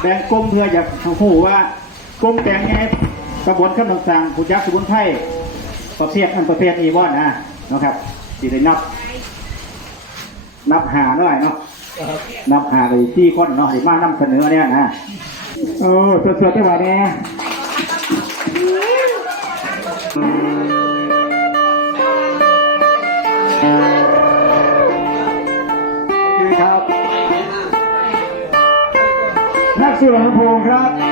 แบ่งกลมเพื่ออยากหูว่ากลมแบ่งไงกระบวนการต่างๆผู้จักสมุนไพรประเภทนั้นประเภทอีวอนนะนะครับสีได้นับ นับหาหน่อยเนาะนับหาไปที่คนเนาะที่มานำเสนอเนี่ยนะโอ้สดๆที่ว่าเนี่ย นักสู้ลำโพงครับ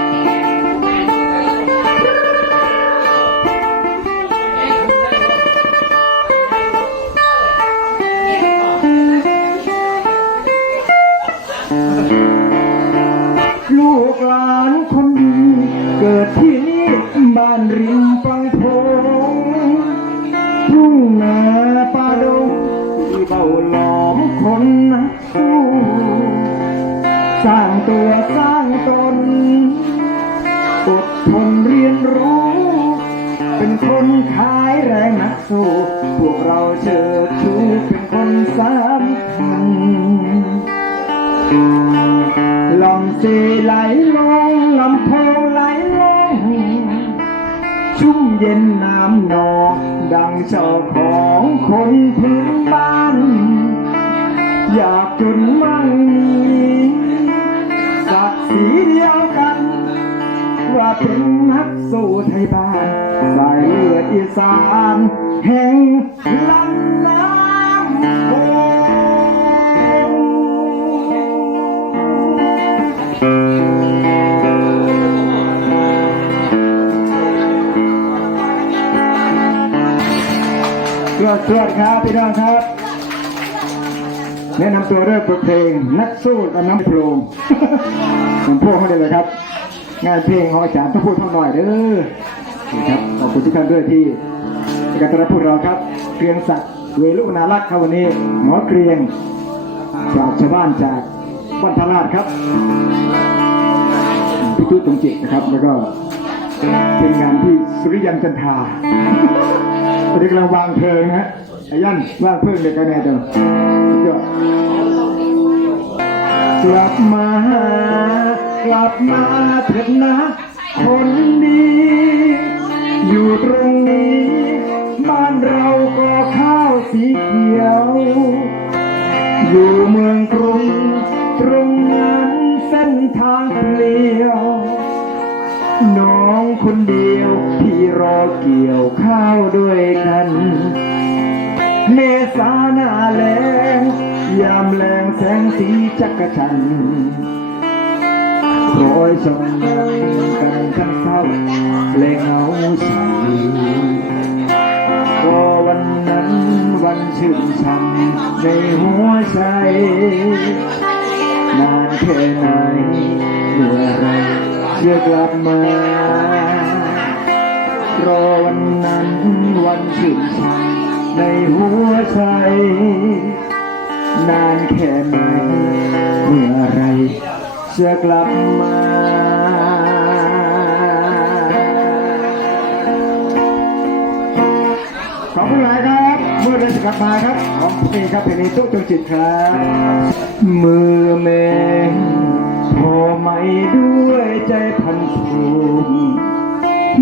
ของคนพื้นบ้าน อยากจนมั่งมีศักดิ์ศรีเดียวกัน ว่าเป็นนักสู้ไทยบ้านสายเลือดอีสานแห่งลำน้ำ ตรวจตรวจครับพี่น้องครับ แนะนำตัวด้วยบทเพลงนักสู้กับน้ำโพรงผมพูดเขาเลยครับ งานเพลงของอาจารย์ต้องพูดเท่าหน่อยเด้อครับขอบคุณทุกท่านด้วยที่การต้อนรับพวกเราครับเกรียงศักดิ์เวลุนารักษ์ครับวันนี้หมอเกรียงจากชาวบ้านจากบ้านทราชครับพี่ตุ้ยตรงจิตนะครับ แล้วก็เป็นงานที่สุริยันจันทา ตอนนี้กำลังวางเพลิงนะฮะไอ้ยันวางเพลิงเด็กกันแน่จังยอดกลับมากลับมาเถิดนะ คนดีอยู่ตรงนี้ บ้านเราก็ข้าวสีเขียว อยู่เมืองกรุงตรงนั้นเส้นทางเปลี่ยว น้องคนเดียว รอเกี่ยวข้าวด้วยกัน เมษาหน้าแลงยามแรงแสงสีจักรจันทร์คอยส่องกันทั้งเศร้าและเหงาใสก็วันนั้นวันชื่นช่ำในหัวใจนานแค่ไหนเมื่อไรจะกลับมา รอวันนั้นวันชื่นช่ำในหัวใจนานแค่ไหนเมื่อไรจะกลับมาขอบคุณหลายครับเมื่อได้จะกลับมาครับของพลงครับเพลงนี้ตุ๊กจงจิตครับมือแม่พอไหมด้วยใจพันผูก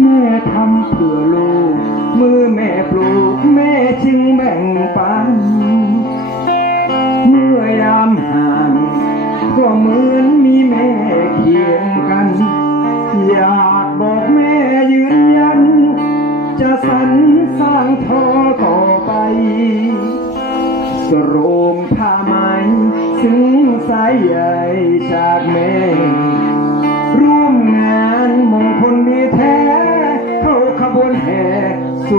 แม่ทำเพื่อลูก มือแม่ปลูก แม่จึงแบ่งปัน เมื่อยามห่าง ก็เหมือนมีแม่เคียงกัน อยากบอกแม่ยืนยัน จะสรรสร้างทอต่อไป สโรงผ้าไหมซึ่งสายใหญ่จากแม่ ส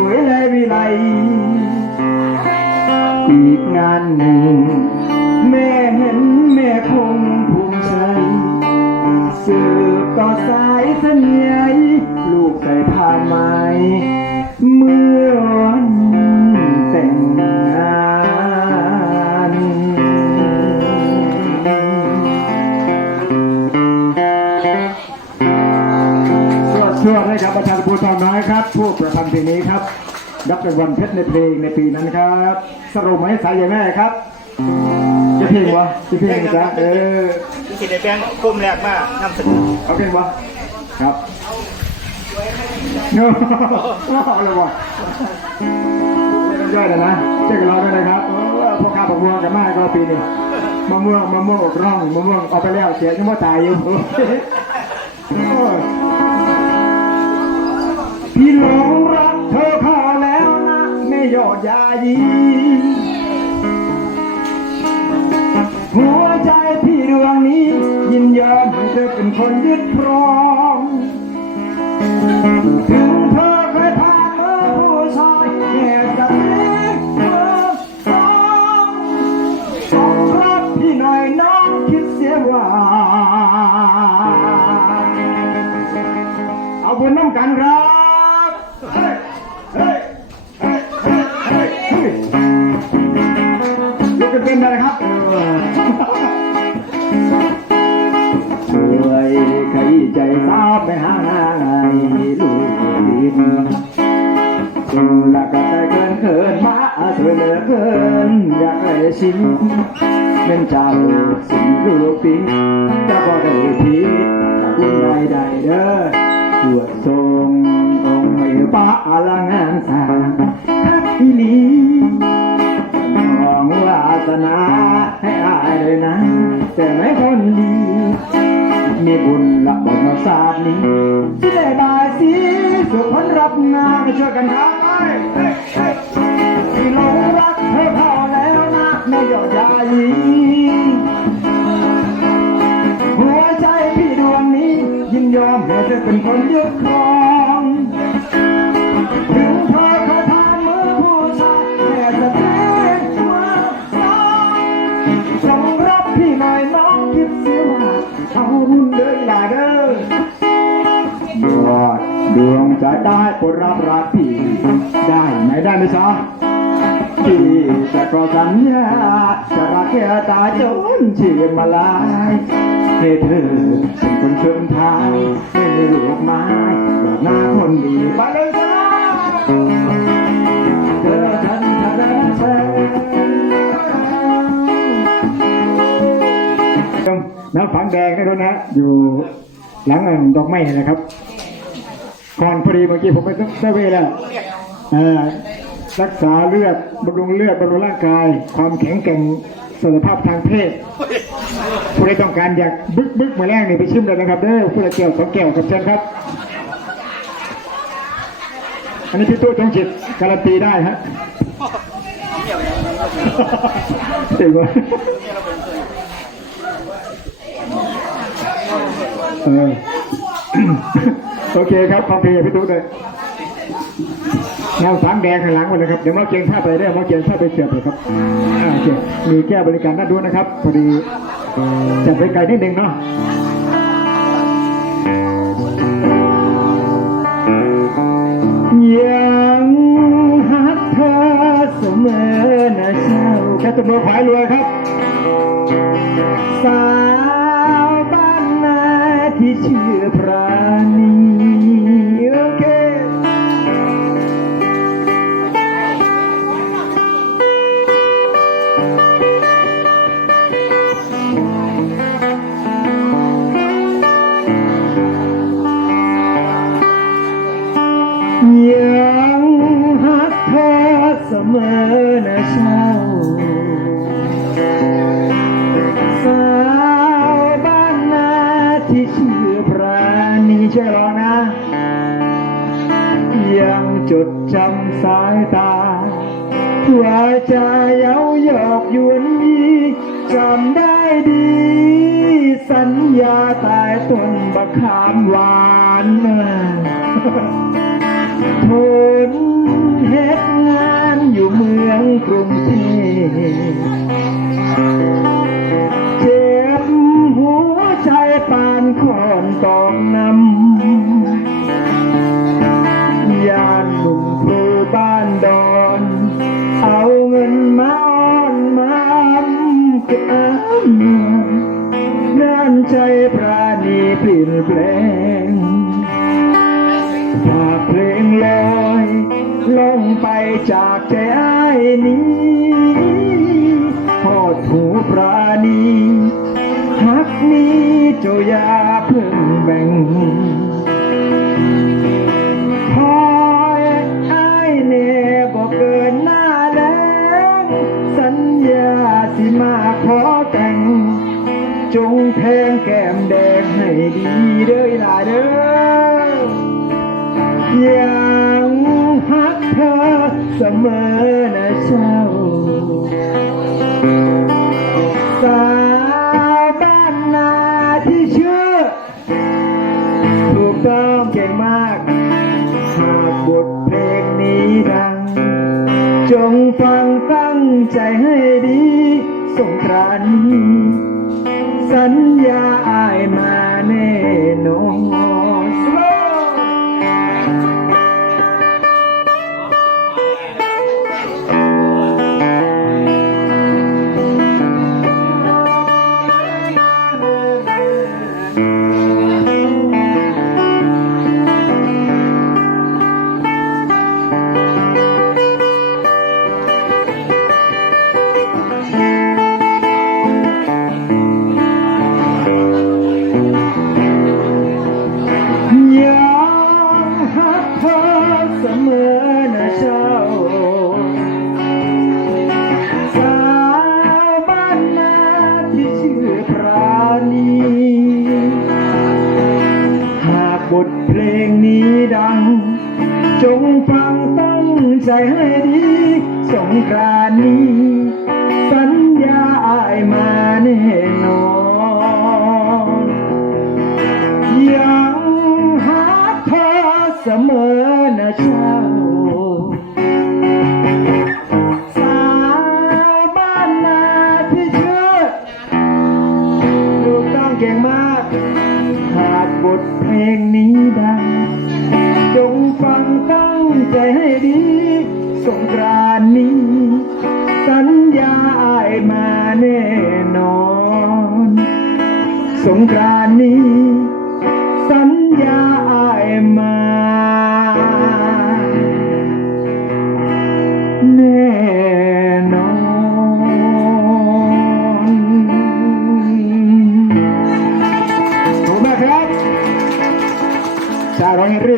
นน้อยครับ ผู้ประพันธ์เพลงนี้ครับรับรางวัลเพชรในเพลงในปีนั้นครับสรุปไหมสายใหญ่แม่ครับจะเพลงวะจะเพลงนะจ๊ะเออที่ได้แบ่งกลุ่มแรกมานำเสนอเอาเป็นวะครับเนาะอะไรวะย่อยเลยนะเจ๊กับเราด้วยนะครับเออพ่อค้าผักม่วงกันมากก็ปีนี้มะม่วงมะม่วงอกร่องมะม่วงออกไปแล้วเสียยังว่าตายอยู่ โอ้ยพี่หลงรักเธอพอแล้วนะไม่ยอดยายีหัวใจพี่ดวงนี้ ยินยอมให้เธอเป็นคนยึดครอง เกินอยากได้ชิมเป็นเจ้าสิ่งลูกปีจะบอกได้ผิดคุณใดใดเด้อตรวจทรงองค์ไม่ป้าอลังงานสางทักอีหลีหวังวาสนาให้อายเลยนะ แต่ไม่คนดี มีบุญละบนศาสตร์นี้ที่ได้บายสีสุขผลรับงานช่วยกันทำไป ที่หลงรักเธอพอแล้วนะไม่ยอดยายีหัวใจพี่ดวงนี้ ยินยอมให้เธอเป็นคนยึดครองถึงเธอเคยผ่านมือผู้ชายแต่จะเทว่าน้องจงรับพี่หน่อยน้องคิดเสียว่าเอารุ่นเดินลาเด้อยอดดวงใจได้โปรดรับรักพี่ได้ไหมได้ไหมจ๊ะ พี่จะก็สัญญาจะรักแค่ตาจนชีพมาลายให้เธอเป็นคนเชิญทางไม่มีลูกไม้ดอกหน้าคนดีไปเลยจ้าเธอทันทันเธอน้ำฝังแดงนะทุกนะอยู่หลังดอกไม้นะครับก่อนพอดีเมื่อกี้ผมไปเซเว่นแล้วอ่า รักษาเลือดบำรุงเลือดบำรุงร่างกาย ความแข็งแกร่งสุขภาพทางเพศผู้ใดต้องการอยากบึกบึกมาแรกนี่ไปชิมเลยนะครับเด้อผู้ใดแก้วสองแก้วครับเชิญครับ อันนี้พี่ตู้จงจิตการันตีได้ฮะเจ๋งว่ะโอเคครับขอบคุณพี่ตู้เลย เงาสามแดงข้างหลังหมดเลยครับ เดี๋ยวมาเกียงท่าไปได้มาเกียงท่าไปเสียบเลยครับอ่าโอเคมีแก้บริการน่าดูนะครับ พอดีจัดไปไกลนิดนึงเนาะ สายตาว่าจะเย้าหยอกยวนยีจำได้ดี สัญญาตายต้นบักขามหวานทนเฮ็ดงานอยู่เมืองกรุงเทพ ณีเเส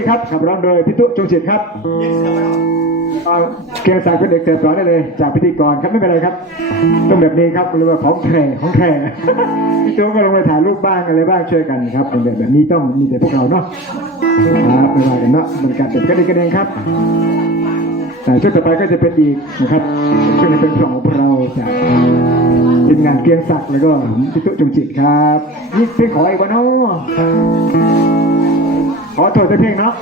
ครับขับร้องโดยพี่ตุ๊จงจิตครับเอาเกียงศักดิ์เป็นเด็กเสิร์ฟต่อได้เลย จากพิธีกรครับไม่เป็นไรครับต้องแบบนี้ครับเรียกว่าของแท้ของแท้พี่ตุ๊ก็ลงไปถ่ายรูปบ้างอะไรบ้างช่วยกันครับเป็นแบบแบบนี้ต้องมีแต่พวกเราเนาะครับไม่ว่ากันเนาะบรรยากาศเป็นกันเองกันเองครับแต่ช่วงต่อไปก็จะเป็นอีกนะครับช่วงนี้เป็นเพลงของพวกเราจากทีมงานเกรียงศักดิ์แล้วก็พี่ตุ๊จงจิตครับนี่เพลงขออีกวันเนาะข อโทษเป็นเพลงเนาะ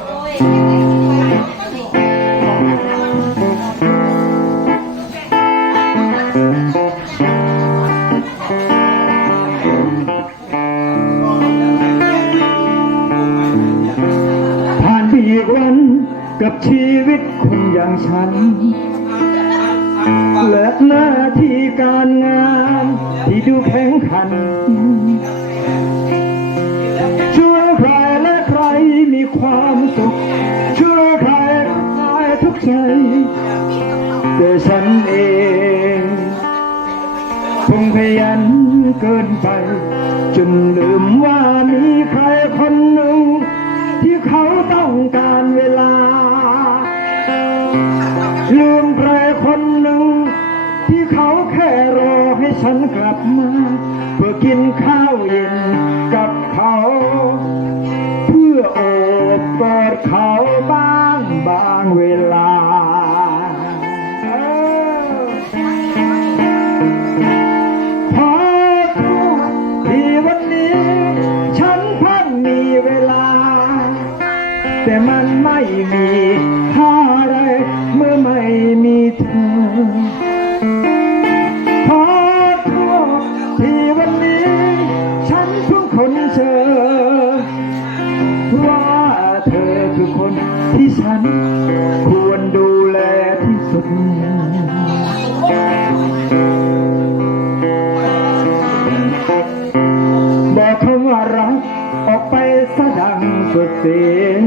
ผ่านไปอีกวันกับชีวิตคนอย่างฉัน การเวลา ลืมใครคนหนึ่ง ที่เขาแค่รอให้ฉันกลับมา เพื่อกินข้าวเย็นกับเขา เพื่อโอบกอดเขาบ้า ที่ฉัน ควรดูแลที่สุด บอกคำว่ารักออกไปสะดังสุดเสียง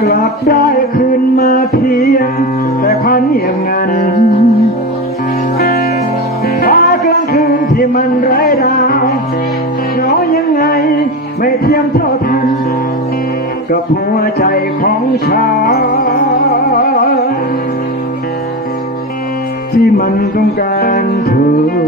กลับได้คืนมาเพียง แต่ความเงียบงันฟ้ากลางคืนที่มันไร้ ใจของฉันที่มันต้องการเธอ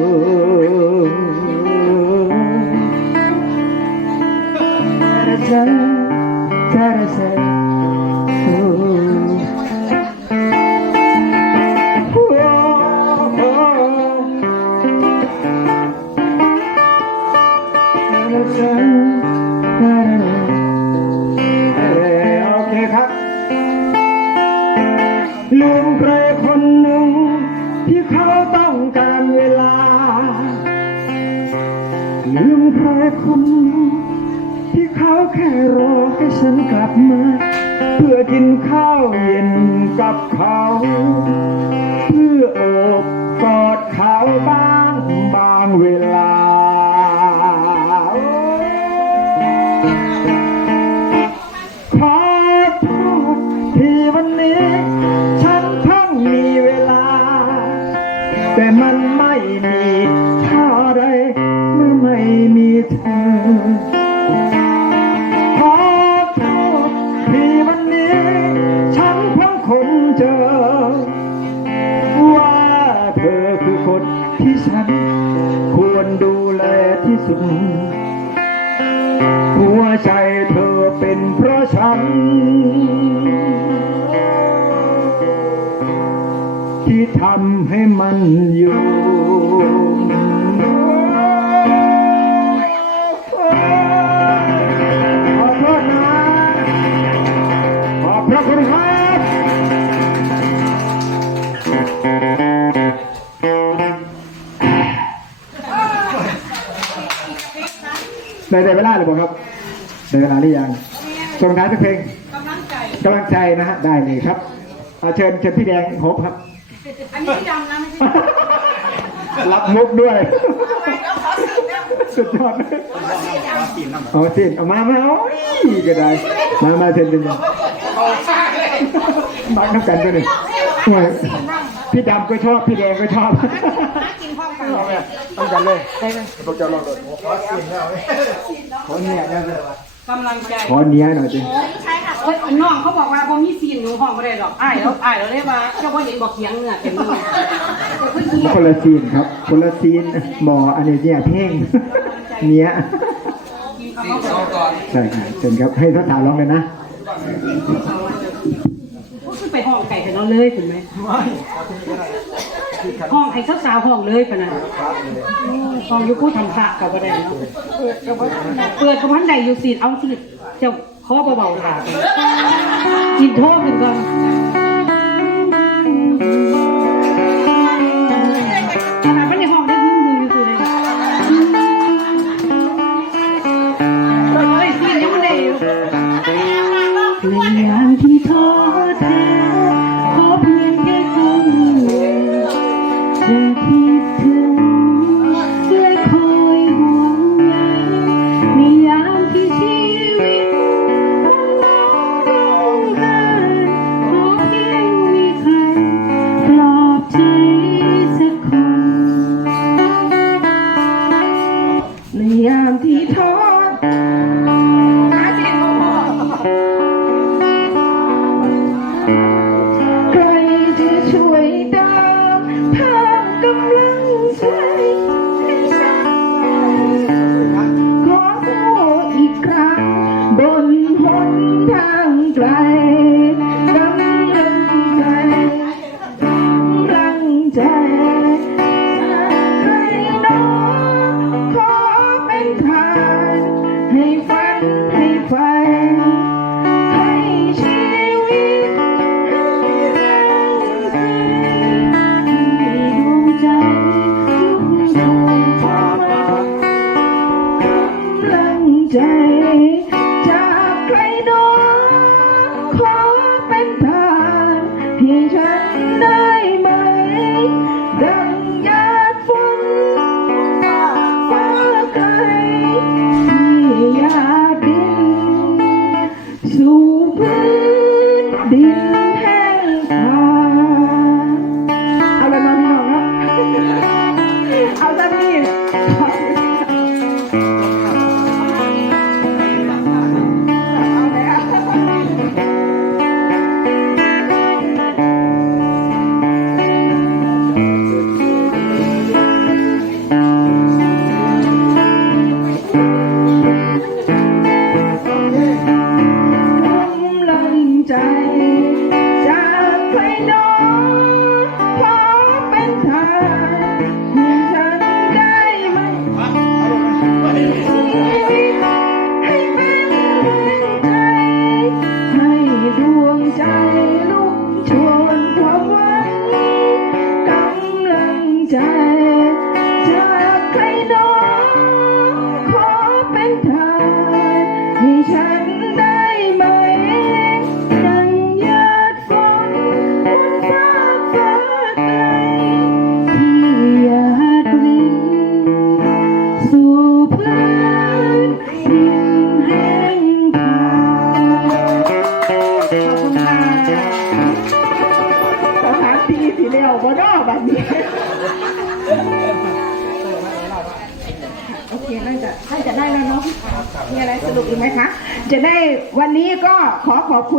เอาเชิญเชิญพี่แดงโฮปครับ อันนี้ดำนะไม่ใช่รับมุกด้วย สุดยอดเอาสิเอามามาเอาอีก็ได้มามาเซ็นเป็นยังมาเข้ากันตัวหนึ่งโอ้ยพี่ดำก็ชอบ พี่แดงก็ชอบกินพร้อมกันต้องกันเลยได้ไหมพวกเจ้าลองดูขอเนี่ยได้ไหม กำลังใจขอเนี้ยหน่อยสิเอ้ยน้องเขาบอกว่าพอมีซีนหนูห้องไม่ได้หรอกอ้ายแล้วอ้ายแล้วเรียกว่าเจ้าพ่อเห็นบอกเขียงเนื้อเต็มมือเพิ่งกินคนละซีนครับคนละซีนหมออันนี้เนี่ยเพ่งเนี้ยคำว่าบอกใช่ครับเชิญครับให้ทัศาร้องเลยนะก็คือไปห้องไก่แต่นอนเลยถูกไหมห้องไอ้สาวๆห้องเลยปะนะ ห้องอยุคู่ทำพระกับประเด็นเนาะเปิดกระพันใดอยู่ซีนเอาสิเจ้าข้อเบาๆค่ะกินโทษเป็นก่อน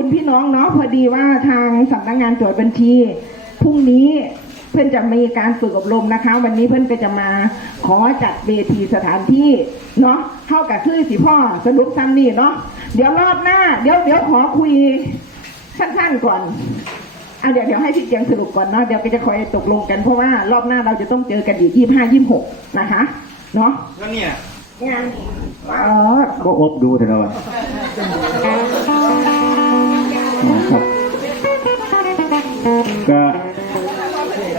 คุณพี่น้องเนาะพอดีว่าทางสำนักงานตรวจบัญชีพรุ่งนี้เพื่อนจะมีการฝึกอบรมนะคะ วันนี้เพื่อนก็จะมาขอจัดเวทีสถานที่เนาะเข้ากับคือสิพ่อสรุปซ้ำนี่เนาะเดี๋ยวรอบหน้า เดี๋ยวเดี๋ยวขอคุยสั้นๆก่อนอะเดี๋ยวเดี๋ยวให้พี่เจียงสรุปก่อนเนาะเดี๋ยวก็จะคอยตกลงกันเพราะว่ารอบหน้าเราจะต้องเจอกันอีกยี่ห้ายี่หกนะคะเนาะแล้วเนี่ยงานอ๋อก็อบดูเถอะนะวะ ก็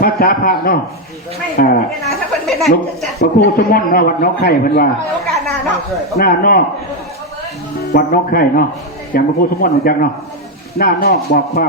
ภาษาพระเนาะไม่อ่าเวลาถ้าเป็นไม่ได้หลวงจะจัดพระครูสมมติเนาะวัดน้องไข่เพิ่นว่า โอกาสหน้าเนาะหน้านอก วัดน้องไข่เนาะอย่างพระครูสมมติรู้จักเนาะหน้านอกบอกความ